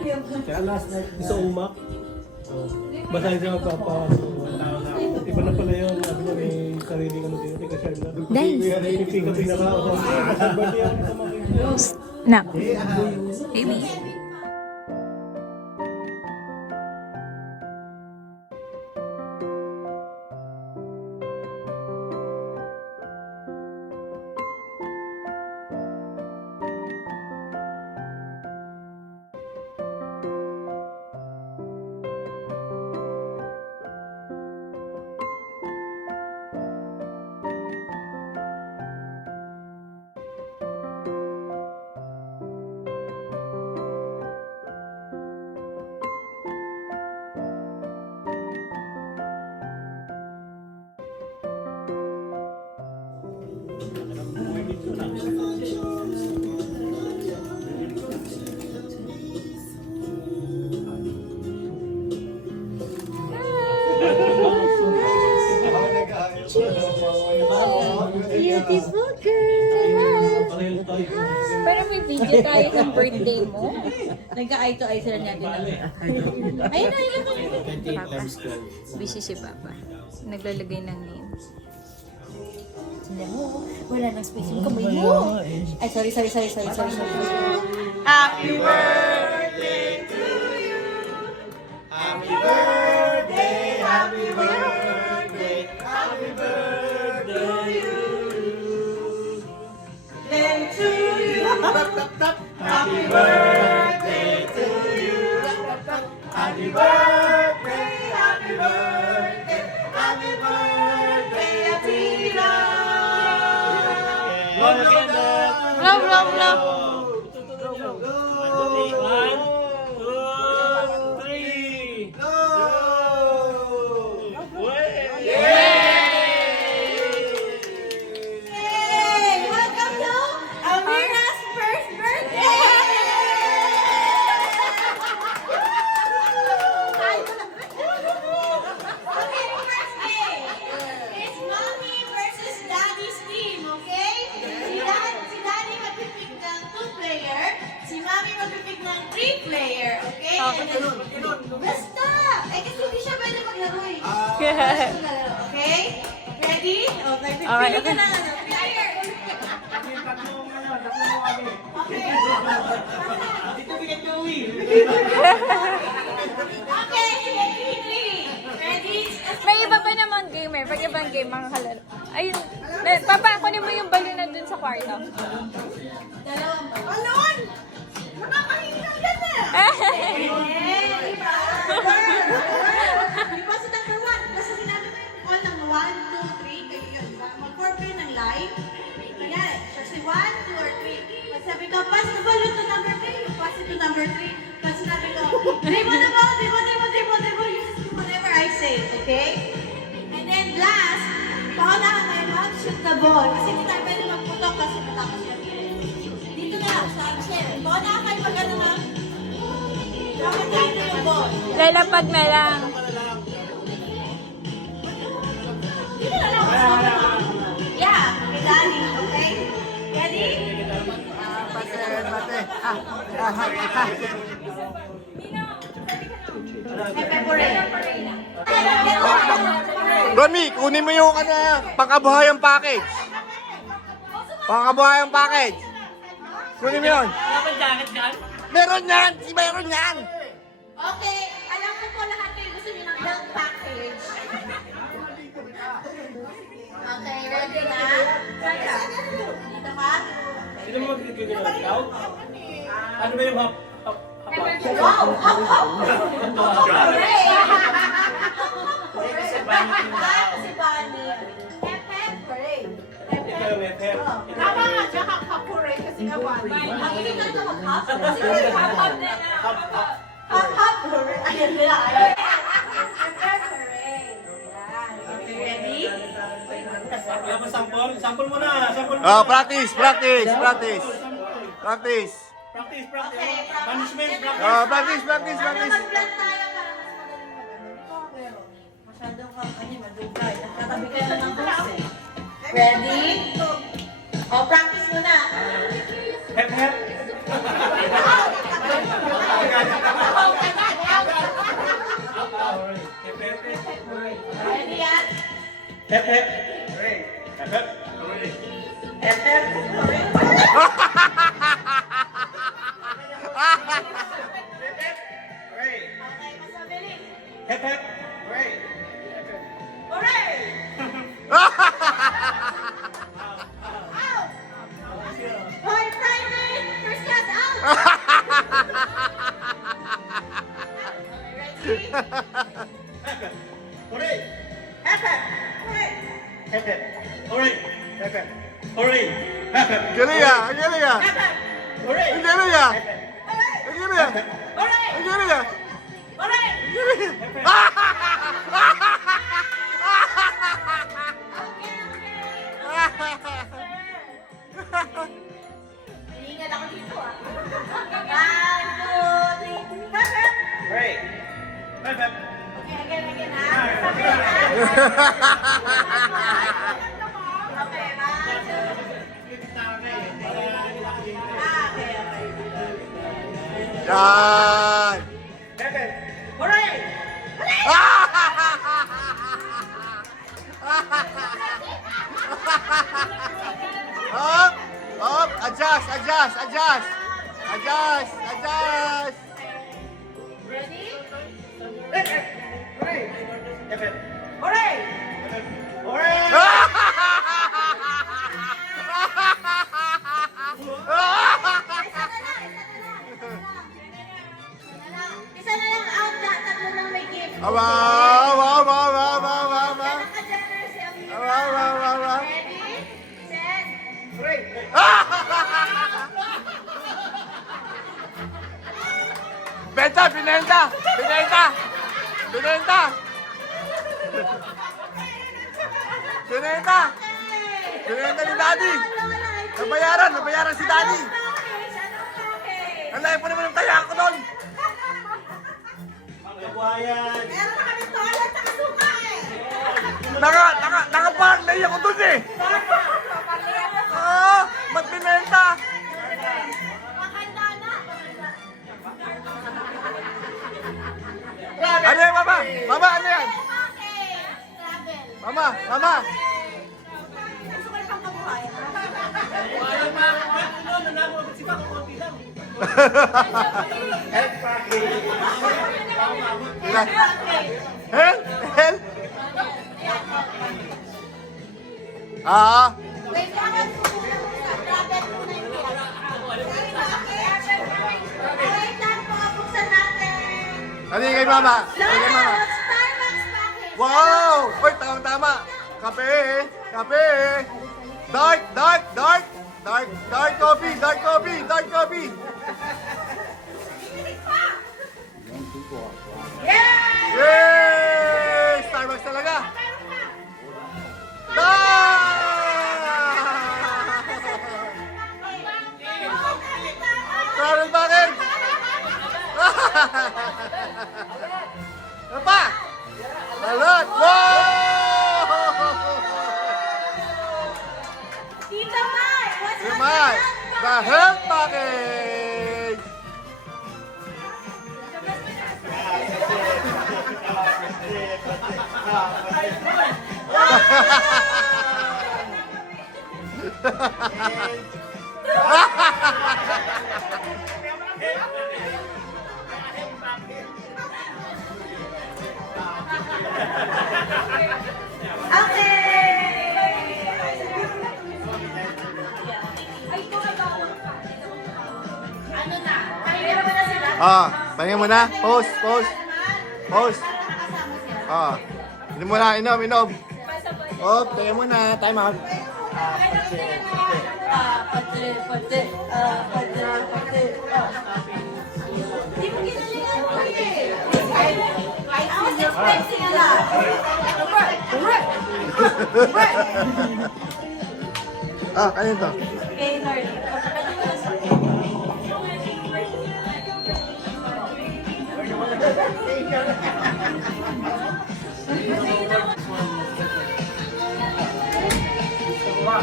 Kaya last night, isa umak. Basta siya magpapa. Iba na pala yun. Sabi niya may sariling ano dito. Tika siya na. Nice. Pick-up na ka. Sa birthday ako sa mga. Nak. Baby. Beautiful girl! Pero may video tayo ng birthday mo. Nagka-eye to eye sila natin na. Ayun na, Papa. Busy si Papa. Naglalagay ng names. Hindi mo, wala nang space yung kamay mo. Ay, sorry. Happy birthday to you! Happy birthday, happy birthday, happy birthday to you! Then to you! Happy birthday to you! Happy birthday, happy birthday, happy birthday, Atira! Love! Basta! Eh, kasi hindi siya pwede maglaro eh. Okay? Ready? Okay. Alright, Pili ka okay. na. Player! Okay. Okay, ready? May iba pa naman gamer. Pag ibang game, mga kalaro. Ayun. Papa, kunin mo yung balon na dun sa kwarto. Balon! Nakakahinga yan na! Di ba sa number 1? Basta sinabi mo yung call ng 1, 2, 3. Kayo yun. Mag-4 kayo ng line. Ayan. So, si 1, 2, or 3. Pag sabi ko, pass the balloon to number 3. You pass it to number 3. Pag sinabi ko, dribble the ball, dribble. You just do whatever I say. Okay? And then last, paunahan kayo mag-shoot the ball. Kasi hindi tayo pwede magputok kasi matapos yun. Dito na lang, sa chair. Paunahan kayo mag-ano na. Lalapag na lang. Dito na lang. Yeah, with Daddy, okay? Ready? Ronmi, kunin mo yung pangkabuhayang package. Pangkabuhayang package. Kunin mo yun. Meron yan! Meron yan! Okay, alam ko po lahat kayo gusto niyo ng health package. Okay, ready na? Dito ka? Sino mo magkikita ng tao? Ano ba yung hap? Wow! Hooray! Si Bunny. Hep-hep, hooray. Ikaw, Hep-hep. Tama nga siya, hap-hap-hooray kasi nga Bunny. Ang hindi ka ito mag-hap? Sige, hap-hap na lang. Hap-hap, hooray. Ayan na lang. Hep-hep, hooray. Ayan. Okay, ready? Wala mo sample? Sample mo na. Oh, practice. Practice. Okay, Punishment, practice. Oh, practice. Para mag-plan tayo para mas magaling mag-ano. Masyadong madugay. Nakatabi kayo na ng bus eh. Ready? Oh, practice muna. Hep-hep. Hep hep. Hooray. Hep hep. Hooray. Hep, hep. Hooray. Hooray. Okay, mas mabilis. Hep hep. Hooray. Hooray! Out! Hoy, Friday! First class out! Ready? Hooray. Hep, hep. Hooray! Hep hep. Hooray. Hep hep. Hooray. Hep hep. Galing ah! Ang galing ah! Hep, hep. Hooray. Ang galing ah! Hep hep. Hooray! Ang galing ah! Hooray! Ang galing ah! Hooray! Ang galing Ingat ako dito ah. 1, 2, 3. Hep, hep. Hooray. Hep hep. Okay, again ah. Sabi na. Okay, 1, 2. Okay. Yan! Hep hep. Hooray! Up! Up! Adjust! Adjust! Adjust! Adjust! Adjust! Ready? Hep hep. Hooray. Hep hep. Hooray! Hooray. Isa na lang out na, tatlo lang may gift. Aba! Aba! Aba! Aba! Aba! Aba! Aba! Naka-generous si Amira. Aba! Aba! Aba! Aba! Ready? Set? Hooray. Benta! Binenta! Binenta! Binenta! Binenta! Binenta ni Daddy! Nabayaran! Nabayaran si Daddy! Anong package? Ang layo pa naman ng taya ko doon! Kabuhayan. Meron na kami toilet at saka suka eh. Nakapark na ako doon eh! Ah! Ba't binenta? Makanda na. Ano yan, Mama? Mama, ano yan? Package. Travel. Mama! Mama! Gusto ko yung pangkabuhay. Kabuhayan pa. Ano, nalaman mo si Paco, konti lang. Help package. Ilan? Hel? Hel? Ah! Wait, bakit kukulang mo sa travel muna yung bill? Wait lang po, buksan natin. Ano yung kay Mama? Ano yung kay Mama? Lola, Starbucks package. Wow! Uy, tamang-tama! Kape! Kape! Dark! Dark! Dark! Dark! Dark coffee! Dark coffee! Dark coffee! Yay! Yay! Starbucks talaga! Travel package! Ano pa? Salad! Wow! Tita Mai, what's Tita on Mai, your the health package! Ano na? Pahinga mo na sila? Ah, pahinga muna. Pause, pause. Pause. Para nakasama sila. Ah. Inom muna, inom, inom. Oh, pahinga muna. Time out. Di mo ginalingan mo eh. I was expecting a lot. Ah, ano to? Okay, Lord.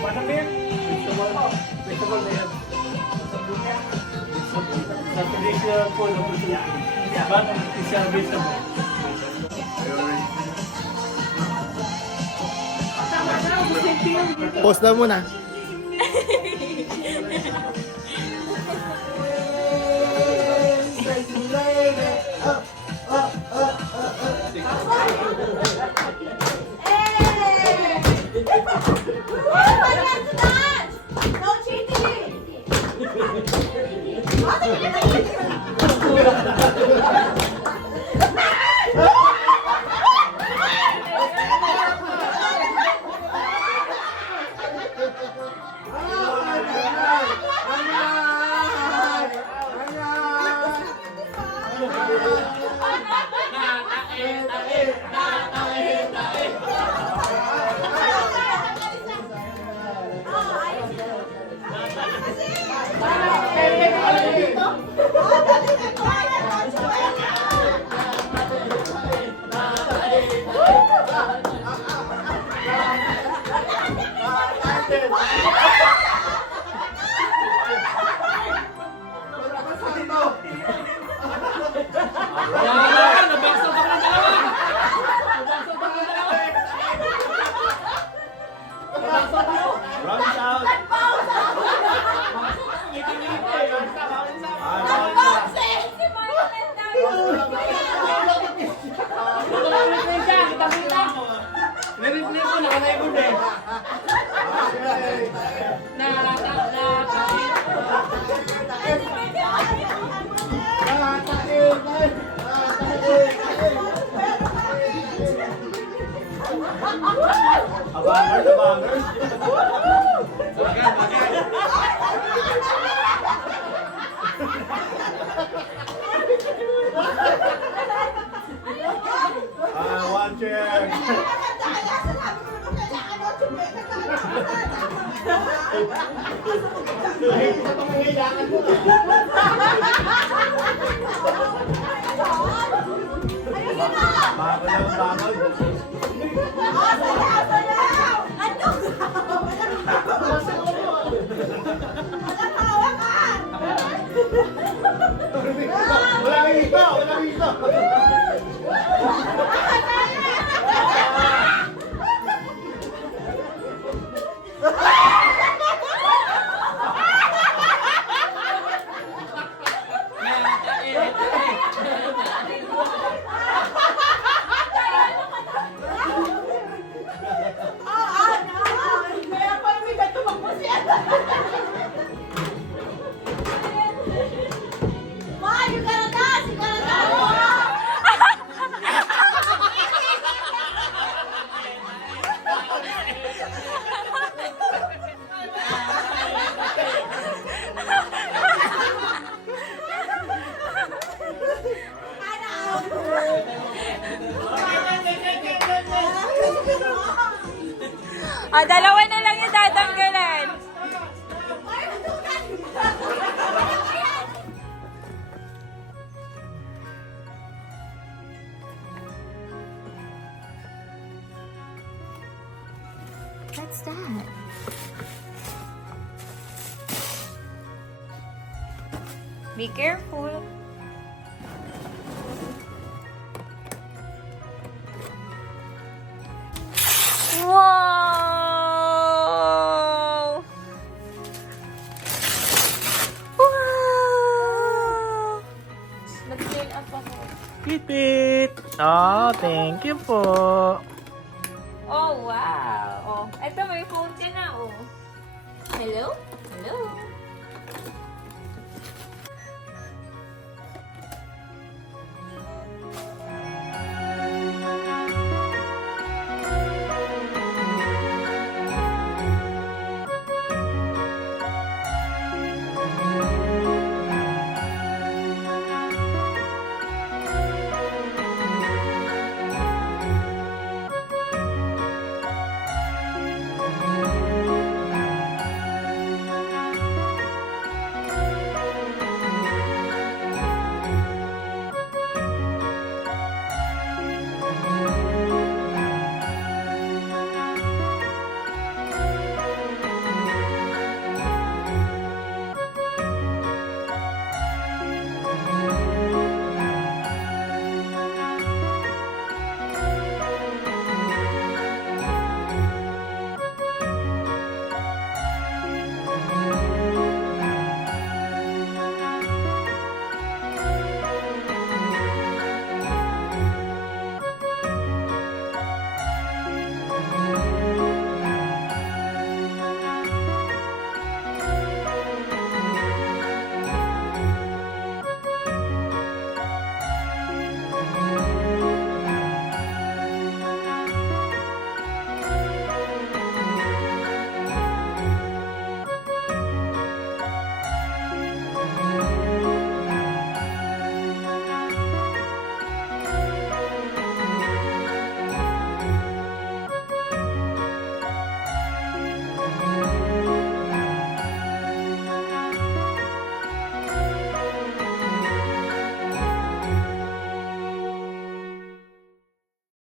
Water beer? Vegetable na yan. Sa traditional food of Brazil. But it's a vegetable. Pause daw muna. No cheating! One chair. Walang ito, walang ito. You gotta dance! You gotta dance! Dalawa na lang yung tatanggalan. What's that? Be careful. Wow! Wow! Nag-clean up ako. Pitit! Oh, thank you po. Oh, wow. Oh, eto may phone ka na, oh. Hello? Hello?